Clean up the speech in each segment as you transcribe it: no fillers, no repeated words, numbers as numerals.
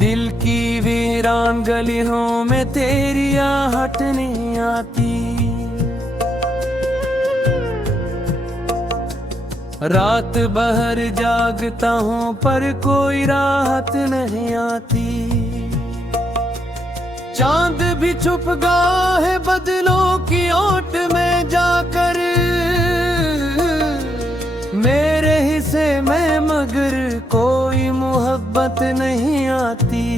दिल की वीरान गलियों में तेरी आहट नहीं आती। रात भर जागता हूँ पर कोई राहत नहीं आती। चांद भी छुप गया है बदलों की ओट में जाकर, मेरे हिस्से में मगर कोई मोहब्बत नहीं आती।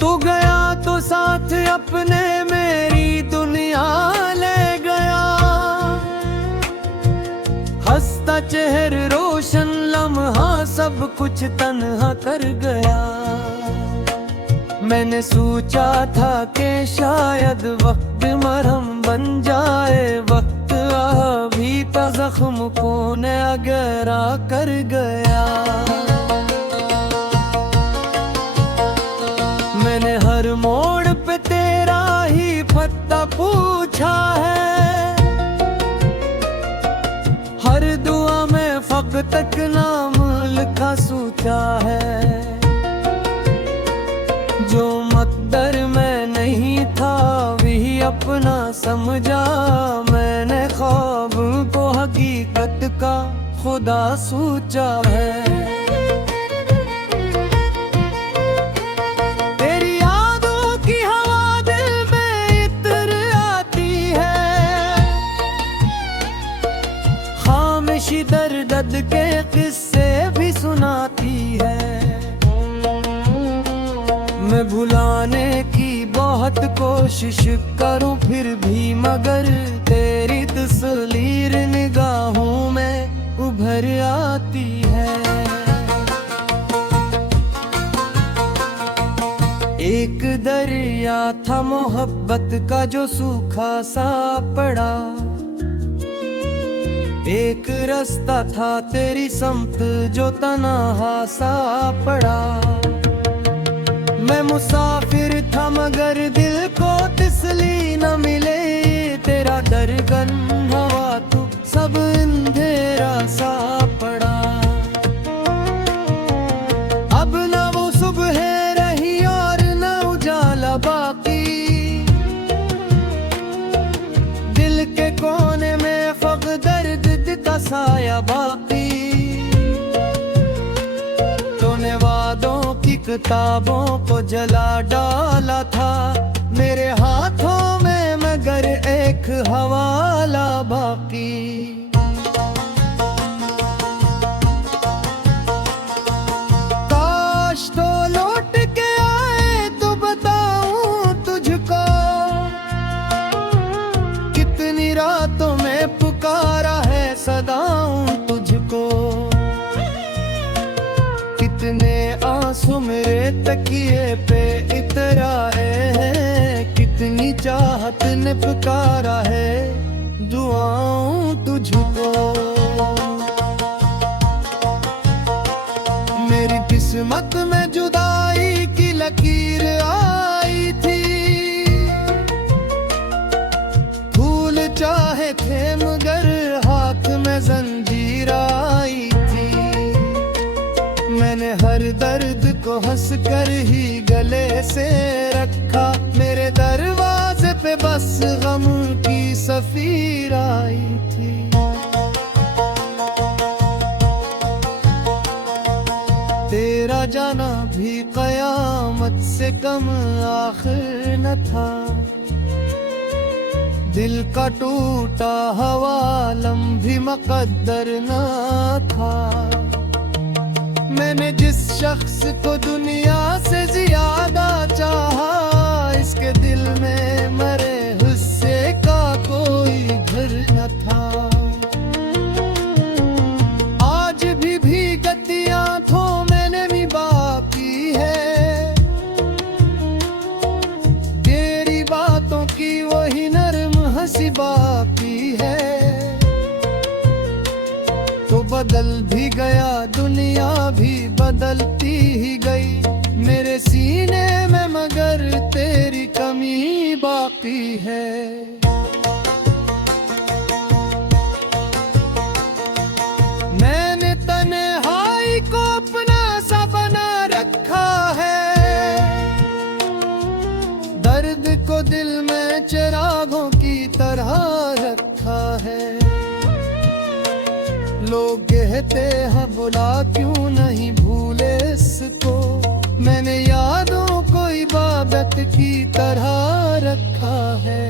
तू गया तो साथ अपने मेरी दुनिया ले गया। हंसता चेहरा रोशन लम्हा सब कुछ तन्हा कर गया। मैंने सोचा था कि शायद वक्त मरहम बन जाए, वक्त अभी तक जख्म को नया गहरा कर गया। मैंने हर मोड़ पे तेरा ही पता पूछा है, हर दुआ में फक़्त तक नाम लिखा सोचा है। जो मक़दर में नहीं था वही अपना समझा, मैंने ख्वाब को हकीकत का खुदा सोचा है। दर्द के किस्से भी सुनाती है। मैं भुलाने की बहुत कोशिश करूं फिर भी मगर तेरी तस्वीर निगाहों में उभर आती है। एक दरिया था मोहब्बत का जो सूखा सा पड़ा, एक रास्ता था तेरी समत जो तन्हा सा पड़ा। मैं मुसाफिर था मगर दिल को तसल्ली न मिले, तेरा दरगन हवा तू सब अंधेरा सा पड़ा। अब न वो सुबह रही और न उजाला बाकी, दिल के कोने में फक़्त दर्द का साया बाकी। तूने वादों की किताबों को जला डाला था, मेरे हाथों में मगर एक हवाला बाकी। काश तो लौट के आए तो बताऊं तुझको, कितनी रातों में पुकारा है सदाऊं तुझको। कितने आंसू मेरे तकिए पे इतर आए हैं, कितनी चाहत ने पुकारा है दुआओं तुझको। मेरी किस्मत में जुदाई की लकीर आई थी, फूल चाहे थे मगर हाथ में जंजीर आई थी। मैंने हर दर्द को हंस कर ही गले से रखा, मेरे दरवाजे पे बस गम की सफीर आई थी। तेरा जाना भी कयामत से कम आखिर न था, दिल का टूटा हवालम भी मुक़द्दर न था। मैंने जिस शख्स को दुनिया से ज्यादा चाहा, इसके दिल में मरे हिस्से का कोई घर न था। आज भी भीगती आंखों मैंने भी बाकी है, तेरी बातों की वही नर्म हंसी बाकी है। तो बदल भी गया, दुनिया भी बदलती ही गई मेरे सीने में, मगर तेरी कमी बाकी है। मैंने तन्हाई को अपना सा बना रखा है, दर्द को दिल में चिरागों की तरह रखा है। लोग कहते हैं बुला क्यों नहीं भूले इसको, मैंने यादों को इबादत की तरह रखा है।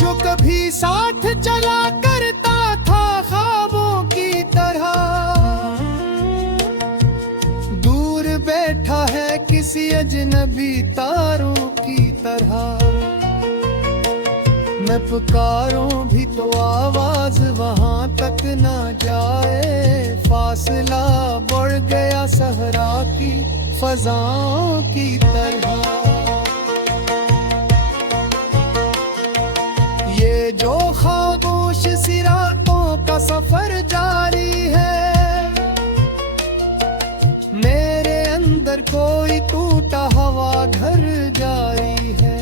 जो कभी साथ चला करता था ख्वाबों की तरह, दूर बैठा है किसी अजनबी तारों की तरह। मैं पुकारूं भी तो आवाज वहां तक ना जाए, फासला बढ़ गया सहरा की फजाओं की तरह। ये जो खामोश सी रातों का सफर जारी है, मेरे अंदर कोई टूटा हवा घर जारी है।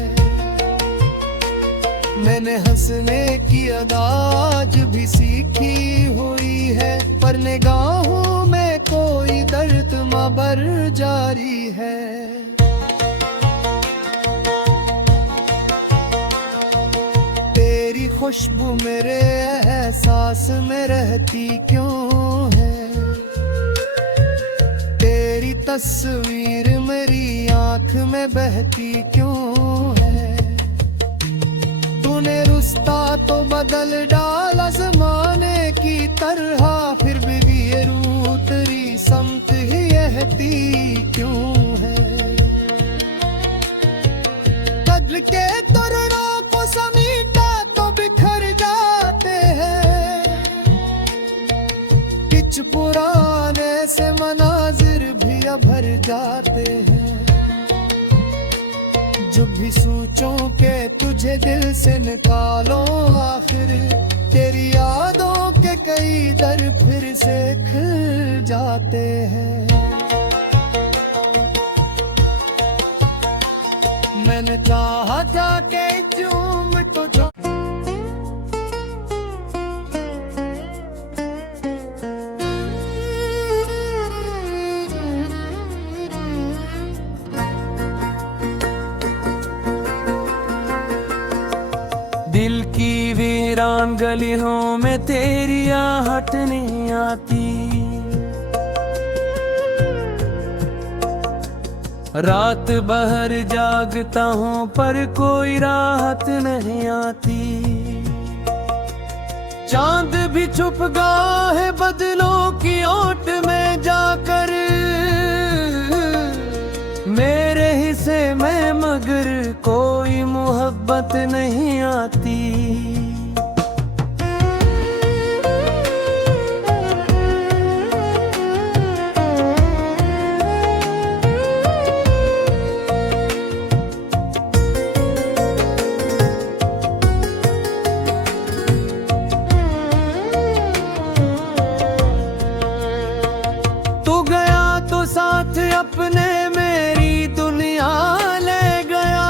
मैंने हंसने की अदा आज भी सीखी हुई है, पर निगाहों में कोई दर्द मबर जारी है। तेरी खुशबू मेरे एहसास में रहती क्यों है, तेरी तस्वीर मेरी आंख में बहती क्यों है। तूने रुस्ता तो बदल डाला ज़माने की तरह, फिर भी ये रूह तेरी समत ही रहती क्यों है। बदल के तरुणों को समीटा तो बिखर जाते हैं, कुछ पुराने से मनाजिर भी अभर जाते हैं। जब भी सोचूं के तुझे दिल से निकालो, आखिर तेरी यादों के कई दर फिर से खुल जाते हैं। मैंने चाहा था के चूम तुझको, दिल की वीरान गलियों में तेरी आहट नहीं आती। रात भर जागता हूँ पर कोई राहत नहीं आती। चांद भी छुप गया है बदलों की ओट में जाकर, मेरे हिस्से में मगर कोई मोहब्बत नहीं आती। तू गया तो साथ अपने मेरी दुनिया ले गया,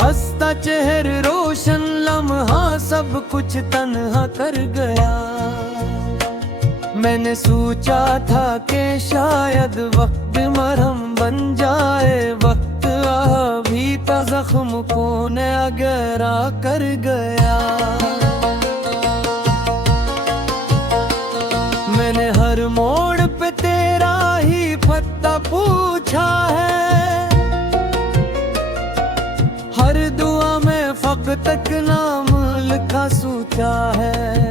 हंसता चेहर रोशन लम्हा सब कुछ तन्हा कर गया। मैंने सोचा था कि शायद वक्त मरहम बन जाए, वक्त भी था जख्म को नया गहरा कर गया। मैंने हर मोड़ पे तेरा ही पता पूछा है, हर दुआ में फक तक नाम लिखा सोचा है।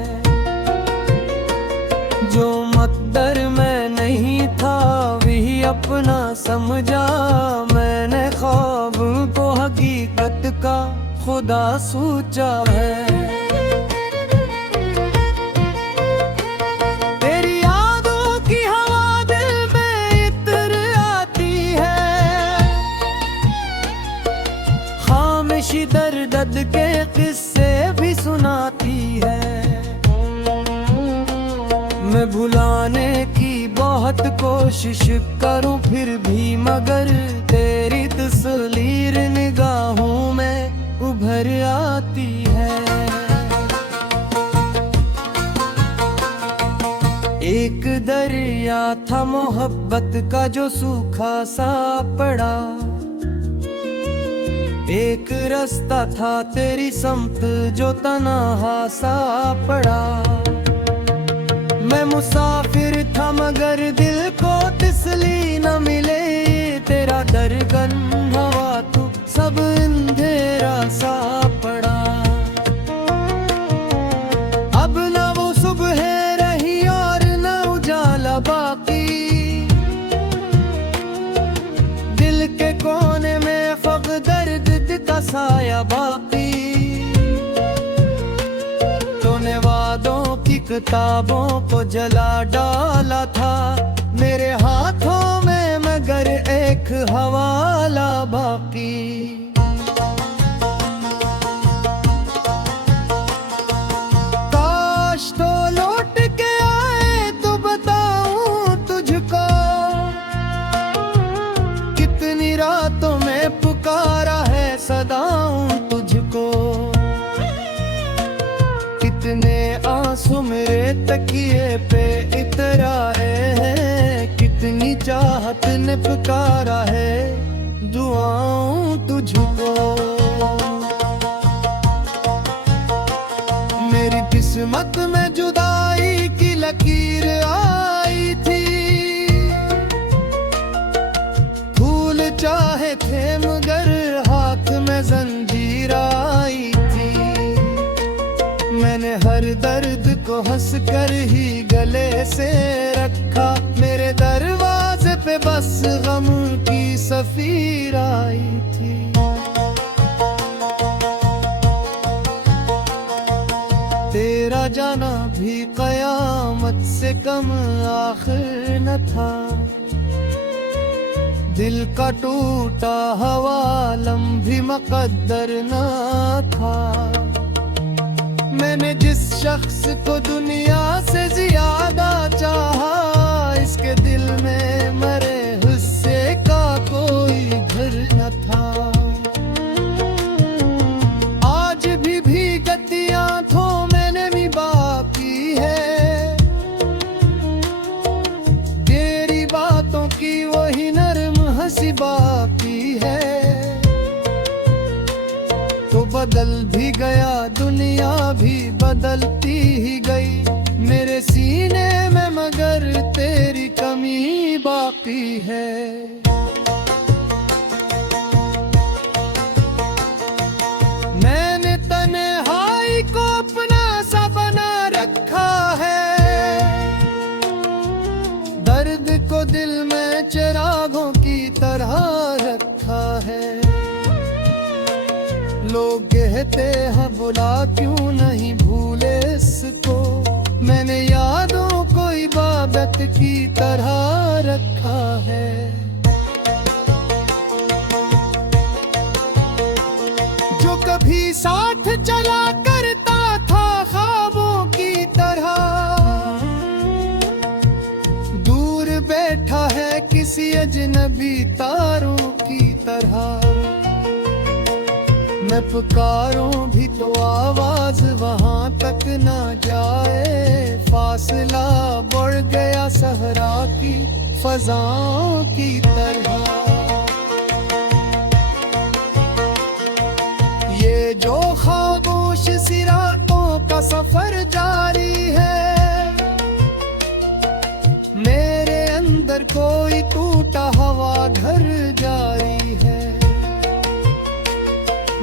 जो मकदर में नहीं था वही अपना समझा, मैंने ख्वाब को हकीकत का खुदा सोचा है। खामोशी दर्द के किस्से भी सुनाती है। मैं भुलाने की बहुत कोशिश करूं फिर भी, मगर तेरी तस्वीर निगाहों में उभर आती है। एक दरिया था मोहब्बत का जो सूखा सा पड़ा, एक रास्ता था तेरी समत जो तन्हा सा पड़ा। मैं मुसाफिर था मगर दिल को तसल्ली न मिले, तेरा दरगन हवा तू सब अंधेरा सा पड़ा। अब न वो सुबह रही और न उजाला बाकी, दिल के कोने में फक़्त दर्द का साया बाकी। तूने वादों की किताबों को जला डाला था मेरे हाथों में, मगर एक हवाला बाकी। काश तो लौट के आए तो बताऊं तुझको, कितनी रातों में पुकारा है सदाऊं तुझको। कितने आंसू मेरे तकिए पे इतराए हैं, कितनी चाहत ने पुकारा है दुआओं तुझको। मेरी किस्मत में जुदाई की लकीर आई थी, फूल चाहे थे मगर हाथ में जंजीर आई थी। मैंने हर दर्द को हंस कर ही गले से रखा, मेरे दरवाजे पे बस गम की सफीर आई थी। तेरा जाना भी कयामत से कम आखिर न था, दिल का टूटा हवालम भी मुकद्दर न था। मैंने जिस शख्स को दुनिया से ज्यादा चाहा, इसके दिल में मरे हिस्से का कोई घर न था। आज भी भीगती आंखों मैंने भी बाकी है, तेरी बातों की वही नरम हंसी बाकी है। तो बदल भी गया दुनिया भी बदलती ही गई मेरे सीने में, मगर तेरी कमी बाकी है। मैंने तन्हाई को अपना सा बना रखा है, दर्द को दिल में चिरागों की तरह रखा है। लोग कहते हैं बुला क्यों नहीं भूले इसको, मैंने यादों को इबादत की तरह रखा है। जो कभी साथ चला करता था ख्वाबों की तरह, दूर बैठा है किसी अजनबी तारों की तरह। मैं पुकारूं भी तो आवाज वहां तक ना जाए, फासला बढ़ गया सहरा की फजाओं की तरह। ये जो खामोश सी रातों का सफर जारी है, मेरे अंदर कोई टूटा हवा घर जारी है।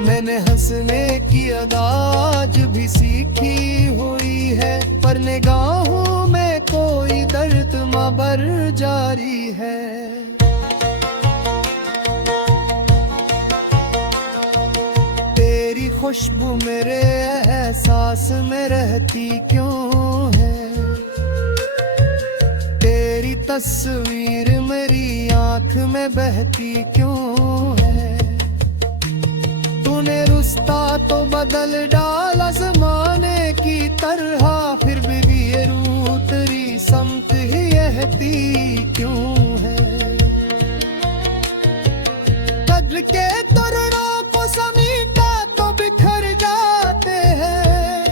मैंने हंसने की अदा आज भी सीखी हुई है, पर निगाहों में कोई दर्द मबर जारी है। तेरी खुशबू मेरे एहसास में रहती क्यों है, तेरी तस्वीर मेरी आंख में बहती क्यों है। तूने रुस बदल डाला ज़माने की तरह, फिर भी ये रूह तेरी समत ही रहती क्यों है। कद्र के तोरणों को समीटा तो बिखर जाते हैं,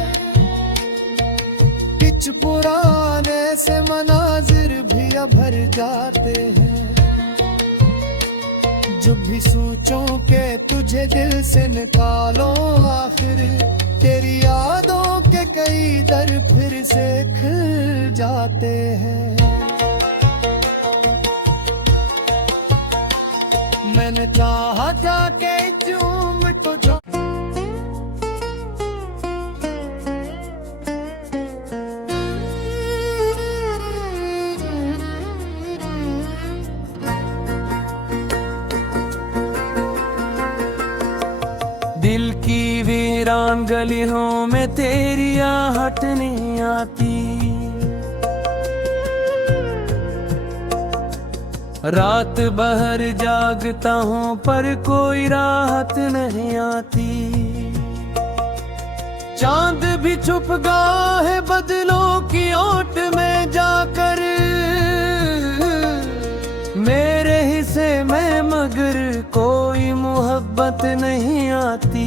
पिच पुराने से मनाजिर भी अभर जाते हैं। जब भी सोचूं के तुझे दिल से निकालो, आखिर तेरी यादों के कई दर फिर से खुल जाते हैं। मैंने चाहा जाके चूम तुझे, दिल की वीरान गलियों में तेरी आहट नहीं आती। रात भर जागता हूँ पर कोई राहत नहीं आती। चांद भी छुप गया है बदलों की ओट में जाकर, मेरे हिस्से में मगर कोई मोहब्बत नहीं आती।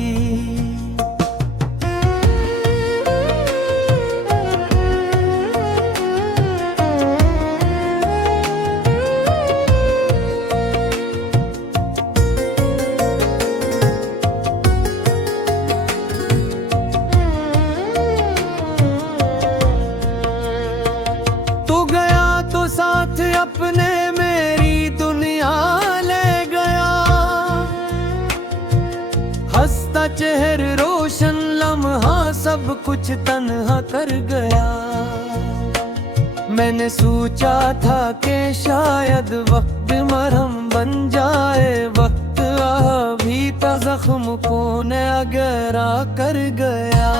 तू गया तो साथ अपने मेरी दुनिया ले गया, हंसता चेहर रोशन लम्हा सब कुछ तन्हा कर गया। मैंने सोचा था कि शायद वक्त मरहम बन जाए, वक्त अभी तक जख्म को न गहरा कर गया।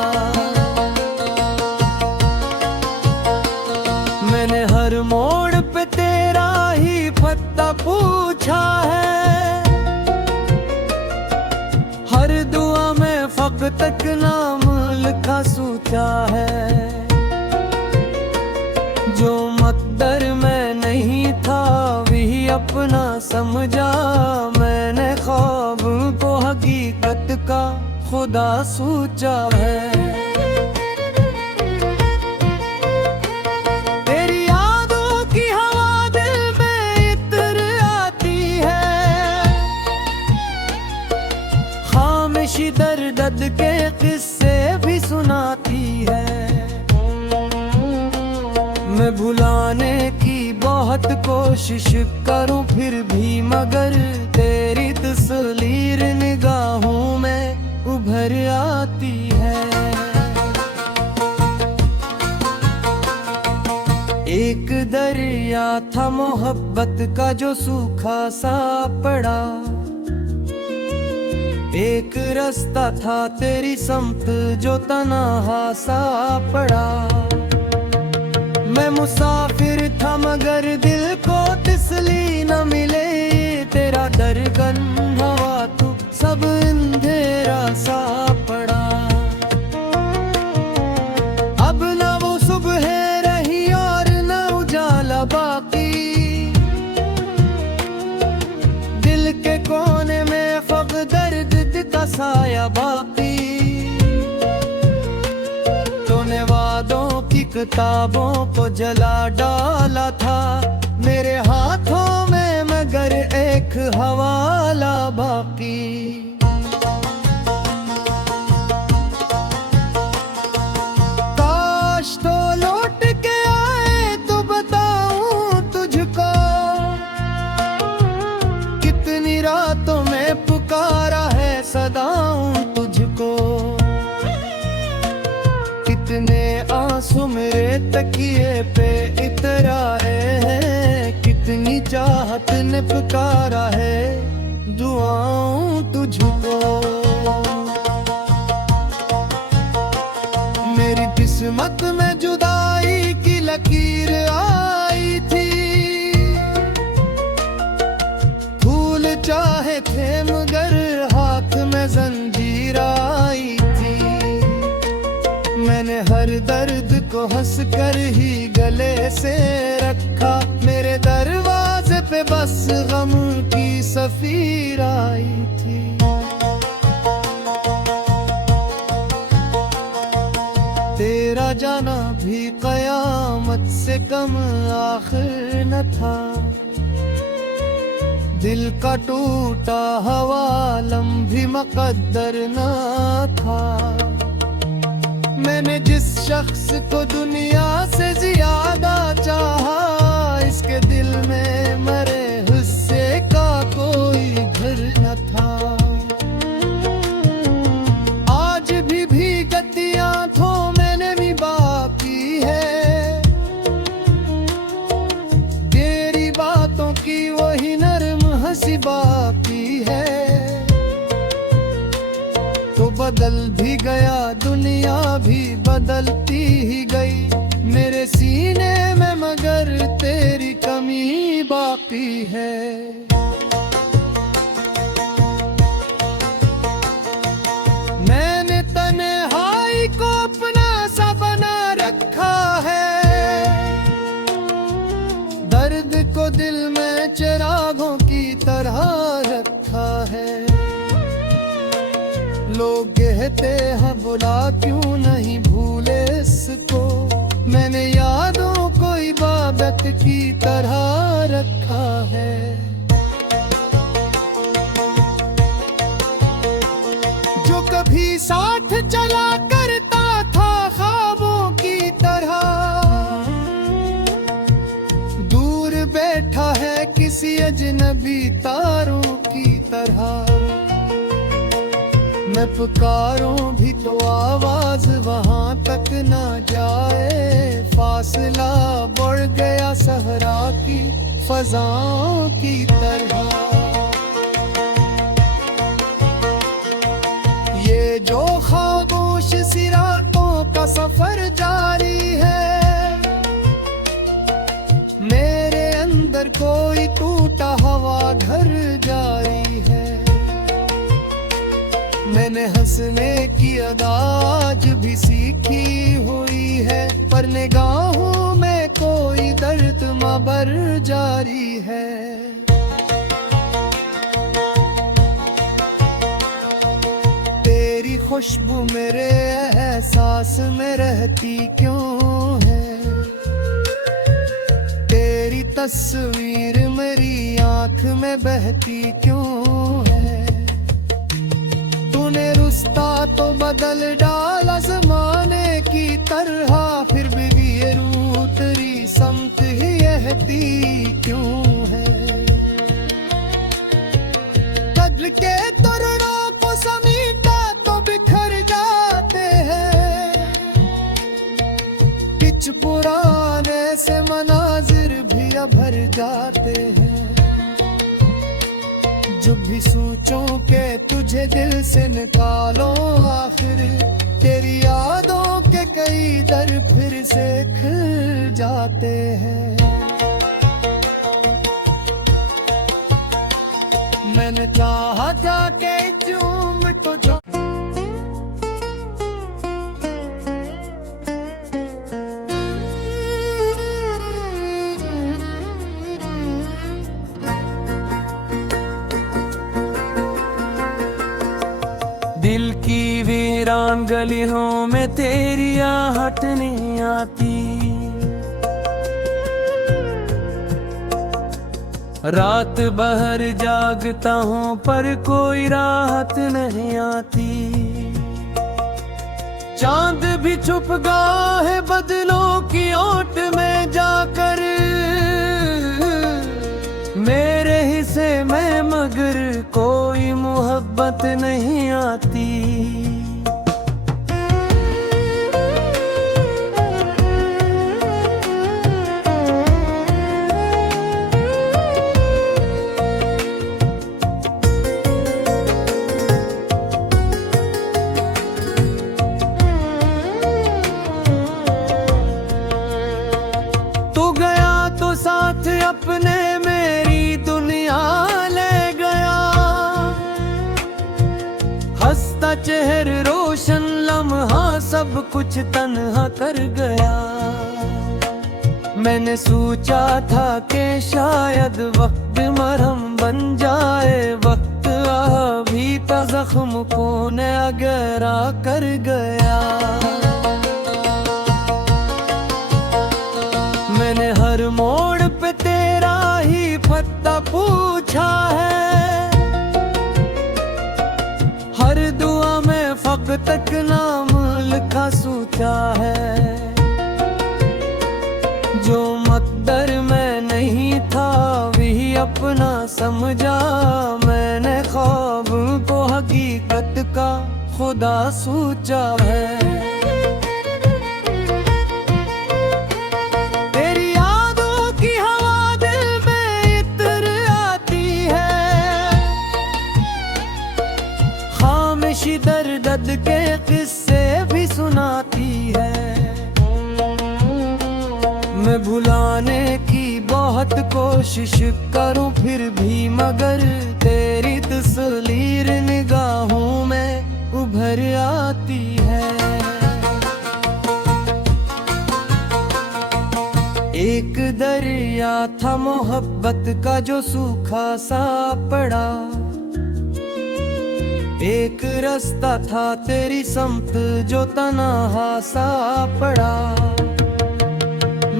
मैंने हर मोड़ पे तेरा ही पता पूछा है, हर दुआ में फक तक नाम लिखा सोचा है। जो मकदर में नहीं था वही अपना समझा, मैंने ख्वाब को हकीकत का खुदा सोचा है। दर्द के किस्से भी सुनाती है, मैं भुलाने की बहुत कोशिश करूं फिर भी मगर तेरी तस्वीर निगाहों में उभर आती है। एक दरिया था मोहब्बत का जो सूखा सा पड़ा, एक रास्ता था तेरी समत जो तन्हा सा पड़ा। मैं मुसाफिर था मगर दिल को तसल्ली न मिले, तेरा दरगन हवा तू सब अंधेरा सा पड़ा। अब न वो सुबह रही और न उजाला बाकी, दिल के कोने में फक दर्द का साया बाकी। तूने वादों की किताबों को जला डाला था मेरे हाथों में मगर एक हवाला बाकी। काश तो लौट के आए तो बताऊं तुझको, कितनी रातों में पुकारा है सदाऊं तुझको। कितने आंसू मेरे तकिए पे इतराए हैं, कितनी चाहत ने पुकारा है दुआओं तुझको। मेरी किस्मत में जुदाई की लकीर आई थी, फूल चाहे थे मगर हाथ में जंजीर आई थी। हर दर्द को हंस कर ही गले से रखा। मेरे दरवाजे पे बस गम की सफीर आई थी। तेरा जाना भी कयामत से कम आखिर न था। दिल का टूटा हवालम भी मुकद्दर न था। मैंने जिस शख्स को दुनिया से ज्यादा चाहा, इसके दिल में मरे हिस्से का कोई घर न था। आज भी भीगती आंखों मैंने भी बाकी है तेरी बातों की वही नरम हंसी बाकी है। तो बदल भी गया दुनिया भी बदलती ही गई मेरे सीने में, मगर तेरी कमी बाकी है। मैंने तन्हाई को अपना सा बना रखा है। दर्द को दिल में चिरागों की तरह रखा है। लोग कहते हैं बुला क्यों नहीं भूले इसको, मैंने यादों को इबादत की तरह रखा है। जो कभी साथ चला करता था ख्वाबों की तरह, दूर बैठा है किसी अजनबी तारों की तरह। मैं पुकारूं भी तो आवाज वहां तक ना जाए। फासला बढ़ गया सहरा की फजाओं की तरह। ये जो खामोश सी रातों का सफर जारी है, मेरे अंदर कोई टूटा हवा घर जारी है। मैंने हंसने की अदा आज भी सीखी हुई है, पर निगाहों में कोई दर्द मबर जारी है। तेरी खुशबू मेरे एहसास में रहती क्यों है, तेरी तस्वीर मेरी आंख में बहती क्यों है। तूने रुस्ता तो बदल डाला ज़माने की तरह, फिर भी ये रूह तेरी समत ही रहती क्यों है। कद्र के तोरणों को समीटा तो बिखर जाते हैं, पिच पुराने से मनाजिर भी अभर जाते हैं। जब भी सोचूं के तुझे दिल से निकालो, आखिर तेरी यादों के कई दर फिर से खुल जाते हैं। मैंने चाहा जाके चूम तो जो दिल की वीरान गलियों में तेरी आहट नहीं आती। रात भर जागता हूँ पर कोई राहत नहीं आती। चांद भी छुप गया है बदलों की ओट में जाकर, मेरे हिस्से में मगर कोई मोहब्बत नहीं आती। तू गया तो साथ अपने मेरी दुनिया ले गया। हंस रोशन लम्हा सब कुछ तन्हा कर गया। मैंने सोचा था कि शायद वक्त मरहम बन जाए, वक्त अभी तक जख्म को नया गहरा कर गया। मैंने हर मोड़ पे तेरा ही पता पूछा है, हर दुआ में फक तक नाम लिखा सोचा है। जो मकदर में नहीं था वही अपना समझा, मैंने ख्वाब को हकीकत का खुदा सोचा है। तेरी यादों की हवा दिल में इतर आती है, खामोशी दर्द के किस्से भी सुनाती है। मैं भुलाने की बहुत कोशिश करूं फिर भी, मगर तेरी तस्वीर निगाहों में उभर आती है। एक दरिया था मोहब्बत का जो सूखा सा पड़ा, एक रास्ता था तेरी समत जो तन्हा सा पड़ा।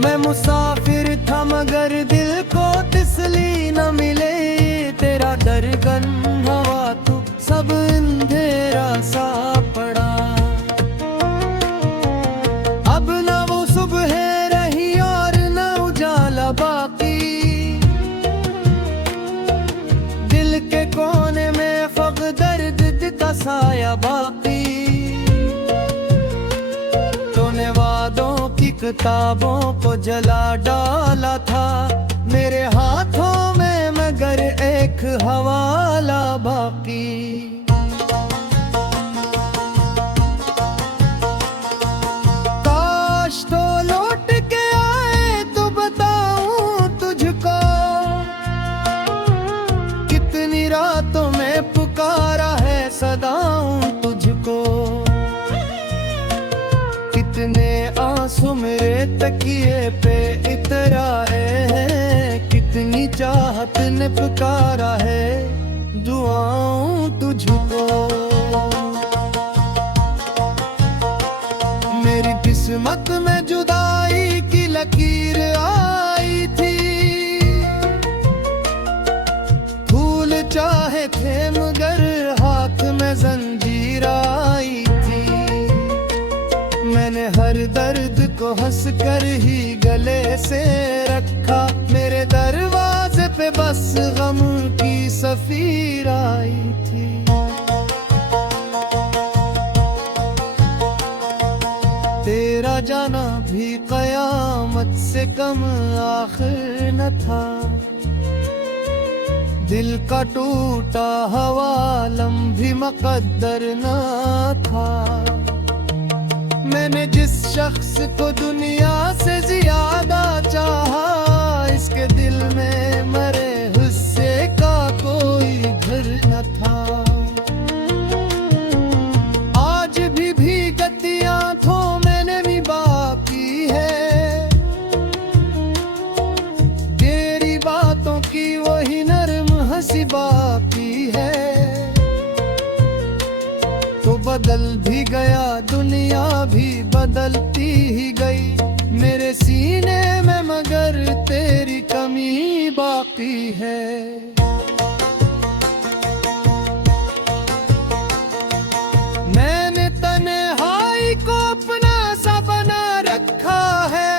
मैं मुसाफिर था मगर दिल को तसल्ली न मिले, तेरा दरगन हवा तू सब अंधेरा सा पड़ा। अब न वो सुबह रही और न उजाला बाकी, दिल के कोने में फक दर्द का साया बाकी। तूने वादों की किताबों को जला डाला था मेरे हाथों में, मगर एक हवाला बाकी। काश तो लौट के आए तो बताऊं तुझको, कितनी रातों में पुकारा है सदाऊं तुझको। कितने आंसू मेरे तकिए पे इतर आए हैं, कितनी चाहत ने पुकारा है दुआओं तुझको। मेरी किस्मत में जुदाई की लकीर आई थी, फूल चाहे थे मगर हाथ में जंजीर आई थी। मैंने हर दर्द को हंस कर ही गले से रखा, मेरे दरवाजे पे बस गम की सफीर आई थी। तेरा जाना भी कयामत से कम आखिर न था, दिल का टूटा हवालम भी मुकद्दर न था। मैंने जिस शख्स को दुनिया से ज्यादा चाहा, इसके दिल में मरे हिस्से का कोई घर न था। आज भी भीगती आंखों मैंने भी बाकी है, तेरी बातों की वही नर्म हंसी बाकी है। तो बदल भी गया दुनिया भी बदलती ही गई मेरे सीने में, मगर तेरी कमी बाकी है। मैंने तन्हाई को अपना सा बना रखा है,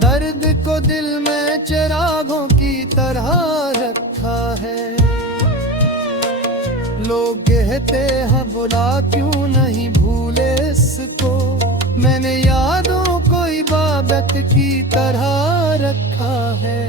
दर्द को दिल में चिरागों की तरह रखा है। लोग कहते हैं बुला क्यों नहीं भूले इसको, मैंने यादों को इबादत की तरह रखा है।